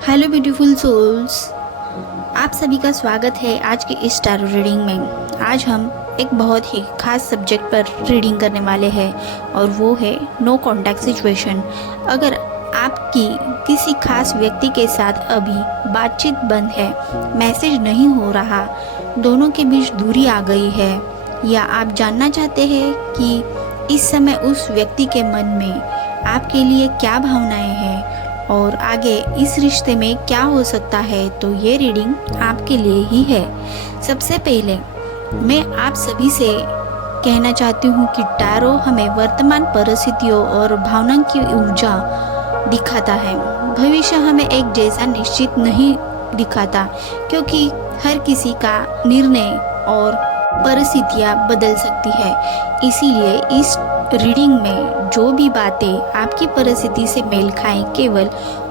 Hello beautiful souls, आप सभी का स्वागत है आज की इस टैरो रीडिंग में। आज हम एक बहुत ही खास सब्जेक्ट पर रीडिंग करने वाले हैं और वो है नो कांटेक्ट सिचुएशन। अगर आपकी किसी खास व्यक्ति के साथ अभी बातचीत बंद है, मैसेज नहीं हो रहा, दोनों के बीच दूरी आ गई है, या आप जानना चाहते हैं कि इस समय उस व्यक्ति के मन में आपके लिए क्या भावनाएं हैं और आगे इस रिश्ते में क्या हो सकता है, तो ये रीडिंग आपके लिए ही है। सबसे पहले मैं आप सभी से कहना चाहती हूँ कि टैरो हमें वर्तमान परिस्थितियों और भावना की ऊर्जा दिखाता है। भविष्य हमें एक जैसा निश्चित नहीं दिखाता, क्योंकि हर किसी का निर्णय और परिस्थितियाँ बदल सकती है। इसीलिए इस रीडिंग में जो भी बातें आपकी परिस्थिति से मेल खाएं, केवल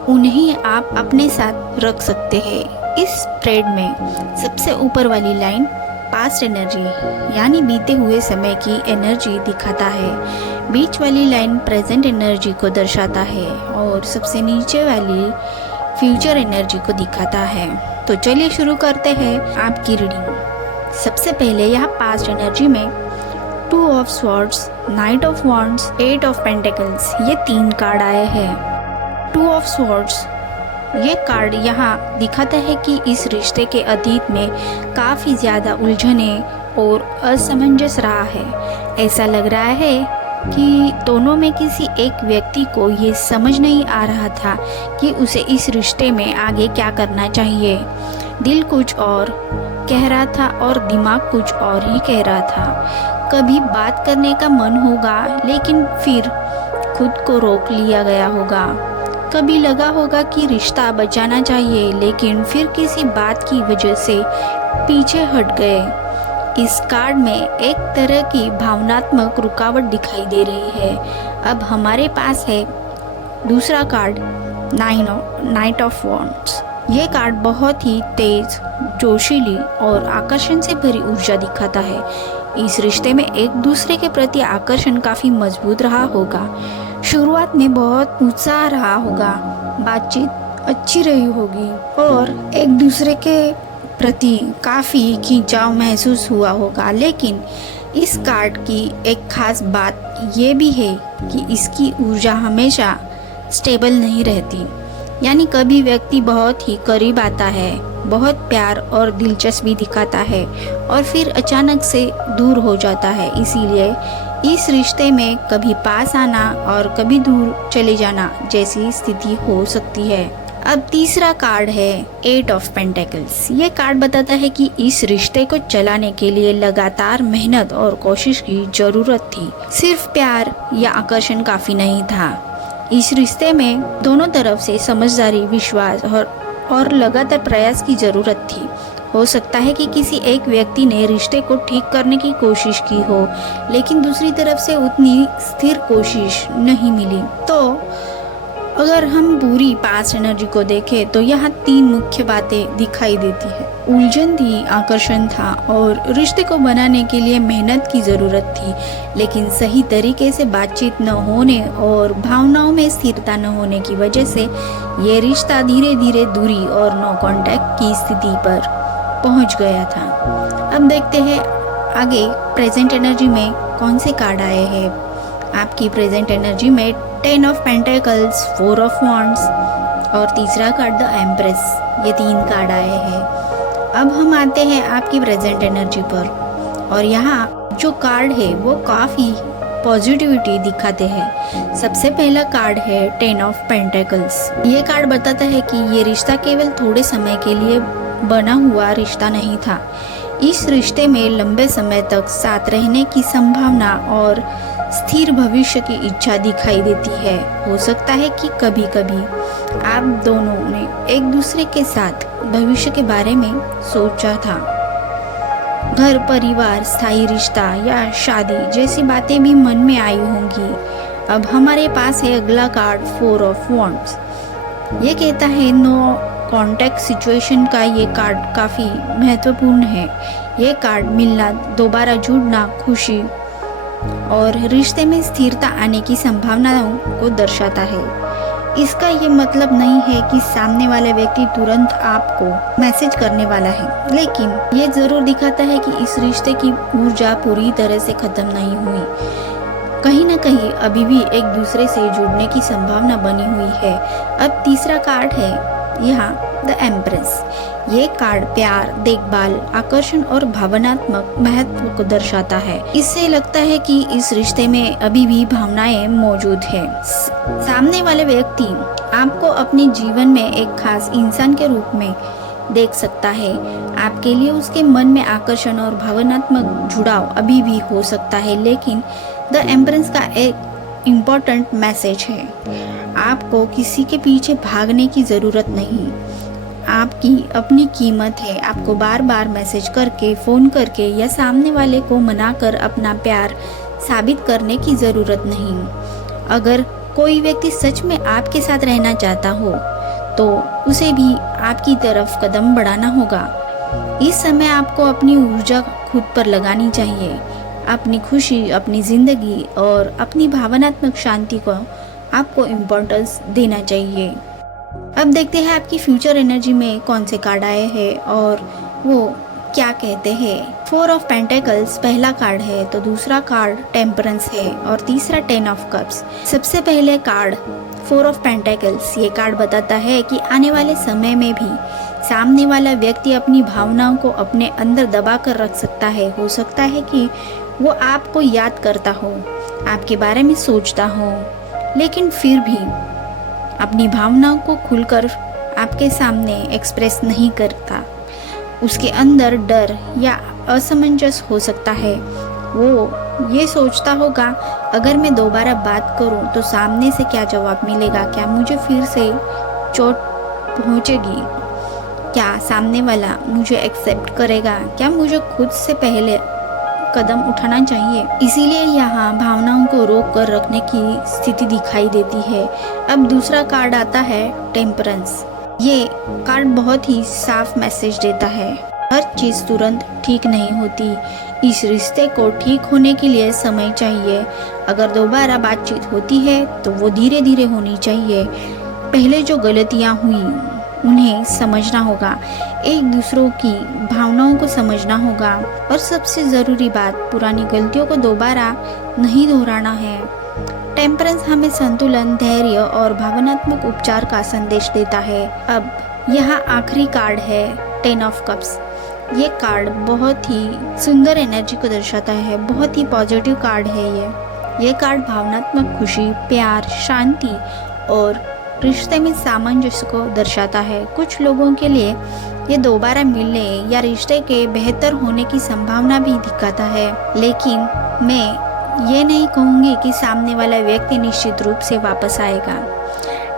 उन्हें आप अपने साथ रख सकते हैं। इस स्प्रेड में सबसे ऊपर वाली लाइन पास्ट एनर्जी यानी बीते हुए समय की एनर्जी दिखाता है, बीच वाली लाइन प्रेजेंट एनर्जी को दर्शाता है और सबसे नीचे वाली फ्यूचर एनर्जी को दिखाता है। तो चलिए शुरू करते हैं आपकी रीडिंग। सबसे पहले यहाँ पास्ट एनर्जी में 2 of swords, night of wands, 8 of pentacles, ये 3 कार्ड आए हैं। 2 ऑफ स्वॉर्ड्स ये कार्ड यहाँ दिखाता है कि इस रिश्ते के अतीत में काफ़ी ज़्यादा उलझने और असमंजस रहा है। ऐसा लग रहा है कि दोनों में किसी एक व्यक्ति को ये समझ नहीं आ रहा था कि उसे इस रिश्ते में आगे क्या करना चाहिए। दिल कुछ और कह रहा था और दिमाग कुछ और ही कह रहा था। कभी बात करने का मन होगा, लेकिन फिर खुद को रोक लिया गया होगा। कभी लगा होगा कि रिश्ता बचाना चाहिए, लेकिन फिर किसी बात की वजह से पीछे हट गए। इस कार्ड में एक तरह की भावनात्मक रुकावट दिखाई दे रही है। अब हमारे पास है दूसरा कार्ड, नाइट ऑफ वॉन्ड्स। ये कार्ड बहुत ही तेज, जोशीली और आकर्षण से भरी ऊर्जा दिखाता है। इस रिश्ते में एक दूसरे के प्रति आकर्षण काफ़ी मजबूत रहा होगा। शुरुआत में बहुत उत्साह रहा होगा, बातचीत अच्छी रही होगी और एक दूसरे के प्रति काफ़ी खिंचाव महसूस हुआ होगा। लेकिन इस कार्ड की एक खास बात ये भी है कि इसकी ऊर्जा हमेशा स्टेबल नहीं रहती। यानी कभी व्यक्ति बहुत ही करीब आता है, बहुत प्यार और दिलचस्पी दिखाता है और फिर अचानक से दूर हो जाता है। इसीलिए इस रिश्ते में कभी पास आना और कभी दूर चले जाना जैसी स्थिति हो सकती है। अब तीसरा कार्ड है 8 ऑफ पेंटिकल्स। ये कार्ड बताता है कि इस रिश्ते को चलाने के लिए लगातार मेहनत और कोशिश की जरूरत थी। सिर्फ प्यार या आकर्षण काफ़ी नहीं था। इस रिश्ते में दोनों तरफ से समझदारी, विश्वास और लगातार प्रयास की ज़रूरत थी। हो सकता है कि किसी एक व्यक्ति ने रिश्ते को ठीक करने की कोशिश की हो, लेकिन दूसरी तरफ से उतनी स्थिर कोशिश नहीं मिली। तो अगर हम पूरी पास्ट एनर्जी को देखें तो यहाँ 3 मुख्य बातें दिखाई देती है। उलझन थी, आकर्षण था और रिश्ते को बनाने के लिए मेहनत की ज़रूरत थी। लेकिन सही तरीके से बातचीत न होने और भावनाओं में स्थिरता न होने की वजह से ये रिश्ता धीरे धीरे दूरी और नो कांटेक्ट की स्थिति पर पहुंच गया था। अब देखते हैं आगे प्रेजेंट एनर्जी में कौन से कार्ड आए हैं। आपकी प्रेजेंट एनर्जी में 10 ऑफ पेंटिकल्स, 4 ऑफ वॉन्ड्स और तीसरा कार्ड द एम्प्रेस, ये 3 कार्ड आए हैं। अब हम आते हैं आपकी प्रेजेंट एनर्जी पर और यहाँ जो कार्ड है वो काफ़ी पॉजिटिविटी दिखाते हैं। सबसे पहला कार्ड है 10 ऑफ पेंटिकल्स। ये कार्ड बताता है कि ये रिश्ता केवल थोड़े समय के लिए बना हुआ रिश्ता नहीं था। इस रिश्ते में लंबे समय तक साथ रहने की संभावना और स्थिर भविष्य की इच्छा दिखाई देती है। हो सकता है कि कभी कभी आप दोनों ने एक दूसरे के साथ भविष्य के बारे में सोचा था। घर, परिवार, स्थायी रिश्ता या शादी जैसी बातें भी मन में आई होंगी। अब हमारे पास है अगला कार्ड 4 ऑफ वॉन्ड्स। ये कहता है नो कांटेक्ट सिचुएशन का ये कार्ड काफ़ी महत्वपूर्ण है। ये कार्ड मिलना, दोबारा जुड़ना, खुशी और रिश्ते में स्थिरता आने की संभावनाओं को दर्शाता है। इसका ये मतलब नहीं है कि सामने वाला व्यक्ति तुरंत आपको मैसेज करने वाला है, लेकिन ये जरूर दिखाता है कि इस रिश्ते की ऊर्जा पूरी तरह से खत्म नहीं हुई। कहीं ना कहीं अभी भी एक दूसरे से जुड़ने की संभावना बनी हुई है। अब तीसरा कार्ड है यहाँ द एम्प्रेस। ये कार्ड प्यार, देखभाल, आकर्षण और भावनात्मक महत्व को दर्शाता है। इससे लगता है कि इस रिश्ते में अभी भी भावनाएं मौजूद है। सामने वाले व्यक्ति आपको अपने जीवन में एक खास इंसान के रूप में देख सकता है। आपके लिए उसके मन में आकर्षण और भावनात्मक जुड़ाव अभी भी हो सकता है, लेकिन द एम्प्रेस का एक इम्पोर्टेंट मैसेज है। आपको किसी के पीछे भागने की ज़रूरत नहीं। आपकी अपनी कीमत है। आपको बार बार मैसेज करके, फ़ोन करके या सामने वाले को मनाकर अपना प्यार साबित करने की ज़रूरत नहीं। अगर कोई व्यक्ति सच में आपके साथ रहना चाहता हो तो उसे भी आपकी तरफ कदम बढ़ाना होगा। इस समय आपको अपनी ऊर्जा खुद पर लगानी चाहिए। अपनी खुशी, अपनी ज़िंदगी और अपनी भावनात्मक शांति को आपको इम्पोर्टेंस देना चाहिए। अब देखते हैं आपकी फ्यूचर एनर्जी में कौन से कार्ड आए हैं और वो क्या कहते हैं। 4 ऑफ पेंटिकल्स पहला कार्ड है, तो दूसरा कार्ड टेम्परेंस है और तीसरा 10 ऑफ कप्स। सबसे पहले कार्ड 4 ऑफ पेंटिकल्स, ये कार्ड बताता है कि आने वाले समय में भी सामने वाला व्यक्ति अपनी भावनाओं को अपने अंदर दबा कर रख सकता है। हो सकता है कि वो आपको याद करता हो, आपके बारे में सोचता हो, लेकिन फिर भी अपनी भावनाओं को खुलकर आपके सामने एक्सप्रेस नहीं करता। उसके अंदर डर या असमंजस हो सकता है। वो ये सोचता होगा, अगर मैं दोबारा बात करूं तो सामने से क्या जवाब मिलेगा, क्या मुझे फिर से चोट पहुंचेगी, क्या सामने वाला मुझे एक्सेप्ट करेगा, क्या मुझे खुद से पहले कदम उठाना चाहिए। इसीलिए यहाँ भावनाओं को रोक कर रखने की स्थिति दिखाई देती है। अब दूसरा कार्ड आता है टेम्परेंस। ये कार्ड बहुत ही साफ मैसेज देता है, हर चीज़ तुरंत ठीक नहीं होती। इस रिश्ते को ठीक होने के लिए समय चाहिए। अगर दोबारा बातचीत होती है तो वो धीरे धीरे होनी चाहिए। पहले जो गलतियाँ हुई उन्हें समझना होगा, एक दूसरों की भावनाओं को समझना होगा और सबसे ज़रूरी बात, पुरानी गलतियों को दोबारा नहीं दोहराना है। टेम्परेंस हमें संतुलन, धैर्य और भावनात्मक उपचार का संदेश देता है। अब यहाँ आखिरी कार्ड है 10 ऑफ कप्स। ये कार्ड बहुत ही सुंदर एनर्जी को दर्शाता है, बहुत ही पॉजिटिव कार्ड है ये कार्ड भावनात्मक खुशी, प्यार, शांति और रिश्ते में सामंजस्य को दर्शाता है। कुछ लोगों के लिए ये दोबारा मिलने या रिश्ते के बेहतर होने की संभावना भी दिखाता है, लेकिन मैं ये नहीं कहूँगी कि सामने वाला व्यक्ति निश्चित रूप से वापस आएगा।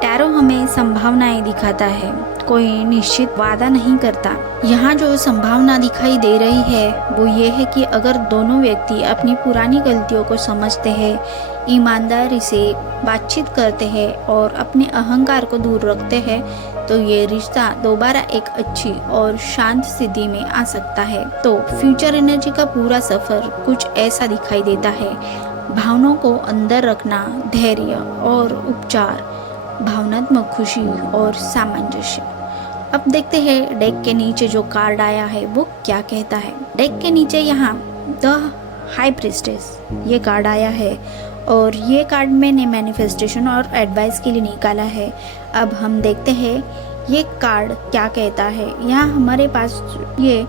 टैरो हमें संभावनाएं दिखाता है, कोई निश्चित वादा नहीं करता। यहाँ जो संभावना दिखाई दे रही है वो ये है कि अगर दोनों व्यक्ति अपनी पुरानी गलतियों को समझते हैं, ईमानदारी से बातचीत करते हैं और अपने अहंकार को दूर रखते हैं, तो ये रिश्ता दोबारा एक अच्छी और शांत स्थिति में आ सकता है। तो फ्यूचर एनर्जी का पूरा सफ़र कुछ ऐसा दिखाई देता है। भावनाओं को अंदर रखना, धैर्य और उपचार, भावनात्मक खुशी और सामंजस्य। अब देखते हैं डेक के नीचे जो कार्ड आया है वो क्या कहता है। डेक के नीचे यहाँ द हाई प्रीस्टेस ये कार्ड आया है और ये कार्ड मैंने मैनिफेस्टेशन और एडवाइस के लिए निकाला है। अब हम देखते हैं ये कार्ड क्या कहता है। यहाँ हमारे पास ये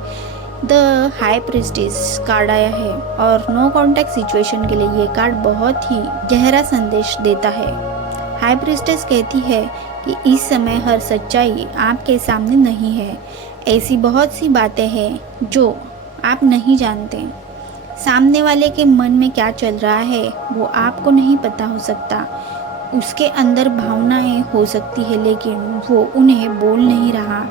द हाई प्रीस्टेस कार्ड आया है और नो कॉन्टैक्ट सिचुएशन के लिए ये कार्ड बहुत ही गहरा संदेश देता है। हाई प्रीस्टेस कहती है कि इस समय हर सच्चाई आपके सामने नहीं है। ऐसी बहुत सी बातें हैं जो आप नहीं जानते। सामने वाले के मन में क्या चल रहा है वो आपको नहीं पता हो सकता। उसके अंदर भावनाएं हो सकती है लेकिन वो उन्हें बोल नहीं रहा।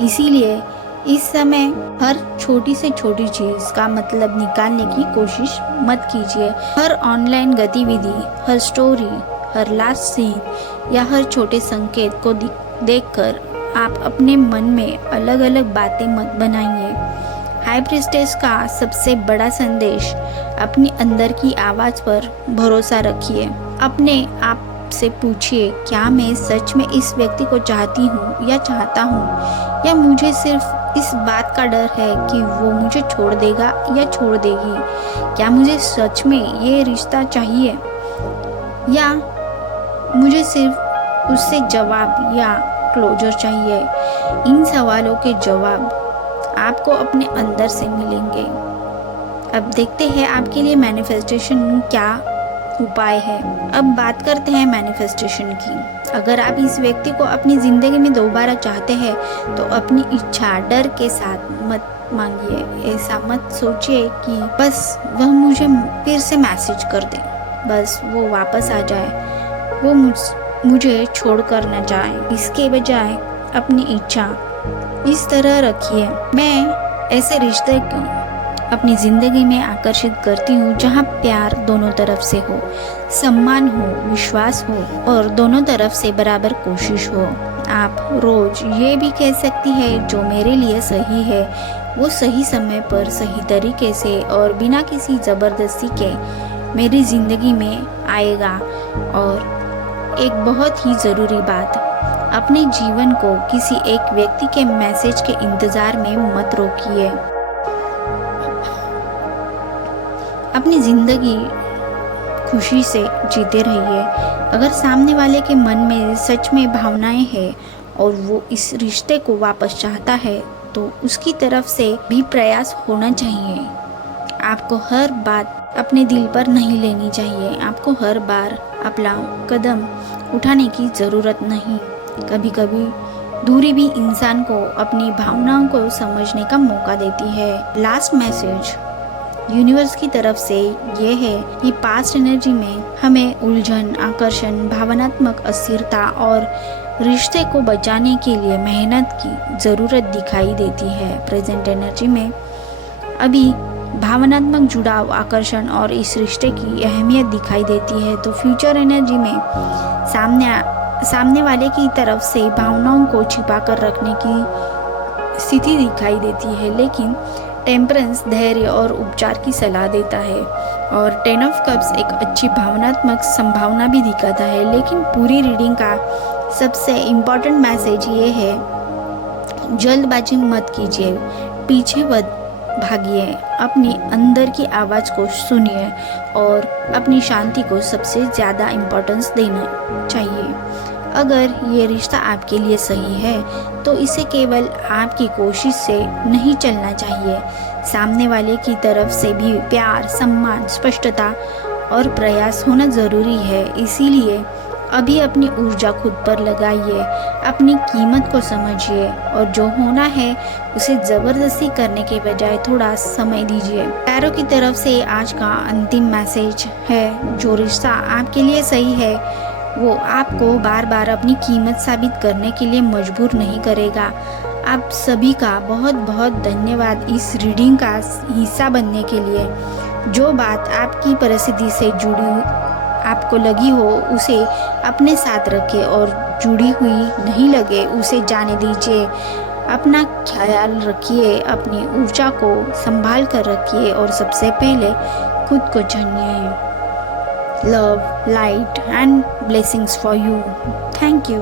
इसीलिए इस समय हर छोटी से छोटी चीज़ का मतलब निकालने की कोशिश मत कीजिए। हर ऑनलाइन गतिविधि, हर स्टोरी, हर लास्ट सीन या हर छोटे संकेत को देखकर आप अपने मन में अलग अलग बातें मत बनाइए। हाई प्रीस्टेस का सबसे बड़ा संदेश, अपनी अंदर की आवाज़ पर भरोसा रखिए। अपने आप से पूछिए, क्या मैं सच में इस व्यक्ति को चाहती हूँ या चाहता हूँ, या मुझे सिर्फ इस बात का डर है कि वो मुझे छोड़ देगा या छोड़ देगी। क्या मुझे सच में ये रिश्ता चाहिए, या मुझे सिर्फ उससे जवाब या क्लोजर चाहिए। इन सवालों के जवाब आपको अपने अंदर से मिलेंगे। अब देखते हैं आपके लिए मैनिफेस्टेशन क्या उपाय है। अब बात करते हैं मैनिफेस्टेशन की। अगर आप इस व्यक्ति को अपनी ज़िंदगी में दोबारा चाहते हैं तो अपनी इच्छा डर के साथ मत मांगिए। ऐसा मत सोचिए कि बस वह मुझे फिर से मैसेज कर दे, बस वो वापस आ जाए, वो मुझे छोड़ कर न जाए। इसके बजाय अपनी इच्छा इस तरह रखिए, मैं ऐसे रिश्ते को अपनी ज़िंदगी में आकर्षित करती हूँ जहाँ प्यार दोनों तरफ से हो, सम्मान हो, विश्वास हो और दोनों तरफ से बराबर कोशिश हो। आप रोज ये भी कह सकती है, जो मेरे लिए सही है वो सही समय पर सही तरीके से और बिना किसी ज़बरदस्ती के मेरी ज़िंदगी में आएगा। और एक बहुत ही ज़रूरी बात, अपने जीवन को किसी एक व्यक्ति के मैसेज के इंतज़ार में मत रोकिए। अपनी ज़िंदगी खुशी से जीते रहिए। अगर सामने वाले के मन में सच में भावनाएं हैं और वो इस रिश्ते को वापस चाहता है तो उसकी तरफ से भी प्रयास होना चाहिए। आपको हर बात अपने दिल पर नहीं लेनी चाहिए। आपको हर बार अपना कदम उठाने की ज़रूरत नहीं। कभी कभी दूरी भी इंसान को अपनी भावनाओं को समझने का मौका देती है। लास्ट मैसेज यूनिवर्स की तरफ से ये है कि पास्ट एनर्जी में हमें उलझन, आकर्षण, भावनात्मक अस्थिरता और रिश्ते को बचाने के लिए मेहनत की ज़रूरत दिखाई देती है। प्रेजेंट एनर्जी में अभी भावनात्मक जुड़ाव, आकर्षण और इस रिश्ते की अहमियत दिखाई देती है। तो फ्यूचर एनर्जी में सामने वाले की तरफ से भावनाओं को छिपा कर रखने की स्थिति दिखाई देती है, लेकिन टेम्परेंस धैर्य और उपचार की सलाह देता है। और 10 ऑफ कप्स एक अच्छी भावनात्मक संभावना भी दिखाता है। लेकिन पूरी रीडिंग का सबसे इम्पॉर्टेंट मैसेज ये है, जल्दबाजी मत कीजिए, पीछे मत भागिए, अपनी अंदर की आवाज़ को सुनिए और अपनी शांति को सबसे ज़्यादा इम्पोर्टेंस देना चाहिए। अगर ये रिश्ता आपके लिए सही है तो इसे केवल आपकी कोशिश से नहीं चलना चाहिए। सामने वाले की तरफ से भी प्यार, सम्मान, स्पष्टता और प्रयास होना ज़रूरी है। इसीलिए अभी अपनी ऊर्जा खुद पर लगाइए, अपनी कीमत को समझिए और जो होना है उसे ज़बरदस्ती करने के बजाय थोड़ा समय दीजिए। टैरो की तरफ से आज का अंतिम मैसेज है, जो रिश्ता आपके लिए सही है वो आपको बार बार अपनी कीमत साबित करने के लिए मजबूर नहीं करेगा। आप सभी का बहुत बहुत धन्यवाद इस रीडिंग का हिस्सा बनने के लिए। जो बात आपकी परिस्थिति से जुड़ी आपको लगी हो उसे अपने साथ रखें और जुड़ी हुई नहीं लगे उसे जाने दीजिए। अपना ख्याल रखिए, अपनी ऊर्जा को संभाल कर रखिए और सबसे पहले खुद को जानिए। Love, light and blessings for you. Thank you.